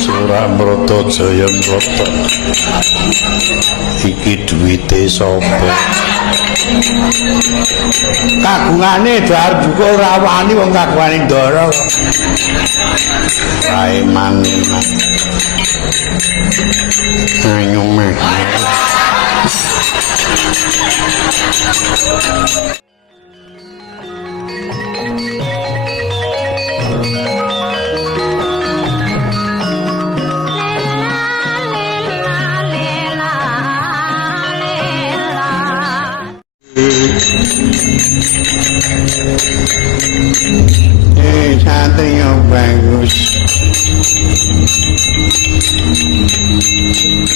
Suramrata Jayamrata iki duwite sapa kagungane dar buka ora wani wong kagungane ndara ae mangan ayo mek Satrio bagus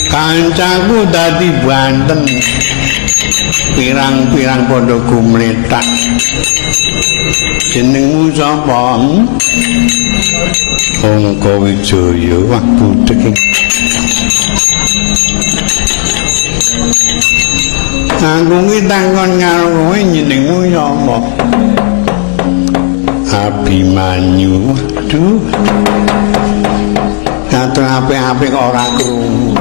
kancaku dadi banten pirang-pirang padha gumletak jenengmu sapa Angka Wijaya wah budhek aku iki takon karo kowe jenengmu sapa Abimanyu aduh katon apik-apik kok ora krungu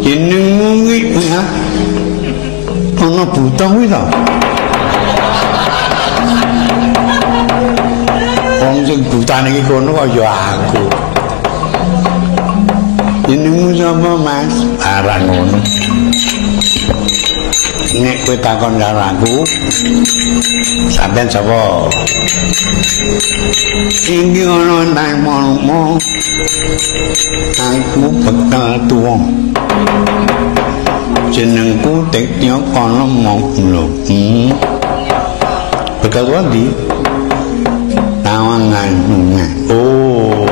jenengmu iki ya ana buta kuwi ta wong sing buta niki kono kok ya aku jenengmu sapa Mas arang ngono nek kowe takon karo aku sampeyan sapa iki ana nang mono aku bekal tuwa jenengku Teknya kono mong lho bekal tuwa ndi Tawangan oh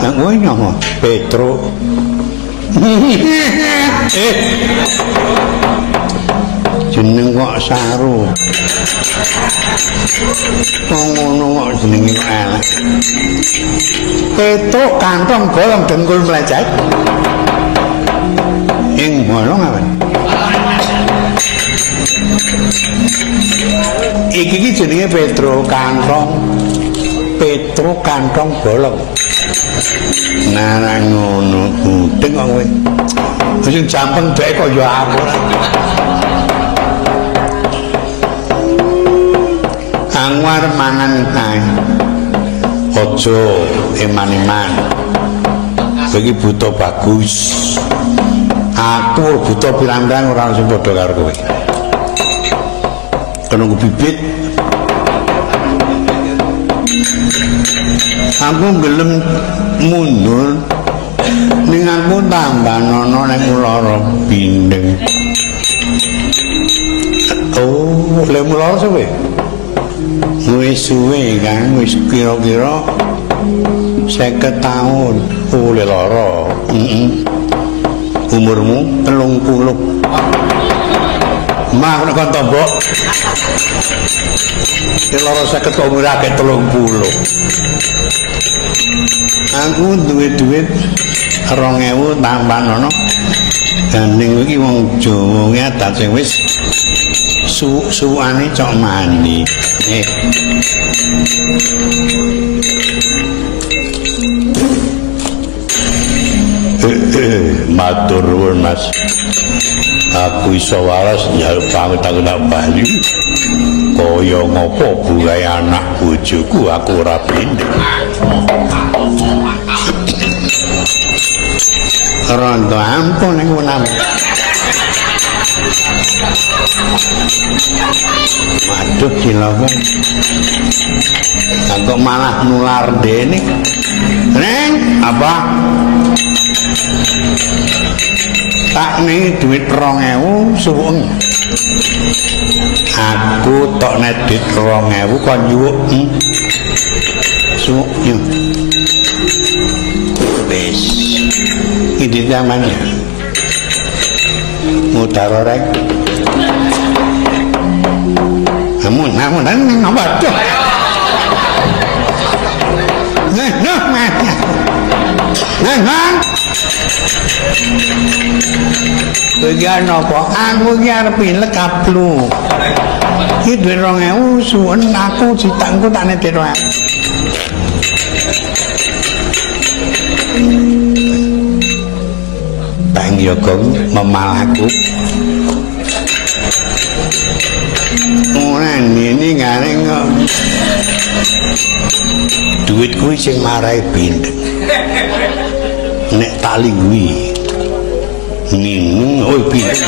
nang kowe nyapa Petro jeneng kok Saru ngono kok jenenge elek ketok kantong bolong dengkul mlecet ing bolong apa iki jenenge Petro kantong bolong narang ngono budeng kok kowe sing jampeng bae kok ya aku angwar mangan kae aja eman-eman iki buta bagus aku buta pirang-pirang ora sing padha karo kowe kena bibit aku gelem mundur ning aku tambah nono nek lara bindeng oh lek lara suwe wis suwe kan wis kira-kira 50 tahun oleh lara umurmu 30 mak nek kon tombok lara 50 umur akeh 30 aku duwe duit 2000 tambah nono gandeng iki wong Jawa ngadat sing wis suwane cok mandi matur nuwun Mas aku iso waras njaluk pamit aku tak bali kaya ngopo bukae anak bojoku aku ora blendeng rondo ampun ning menam waduh cilaka aku malah nular dene neng apa tak nih duit 2000 suwung aku tok nek duit 2000 kon nyuwuk suwuk wis iki zamane mutar rek namun apa tuh nah Bagian apa? Aku iki arep lekap lu. Iki duwe 2000 suwen aku citangku tak netir wae. Bang Yogong memalaku. Ora ini ngene kok. Duit kuwi sing marai bindeng. Nek tali kuwi oi bindeng.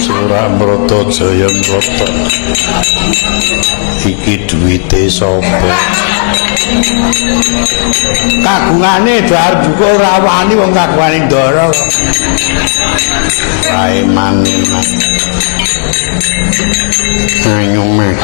Suramrata Jayamrata. Iki duwite sapa? Kagungane dar juga ora wani wong kagungane Ndara. Rae manena. Ayo meh.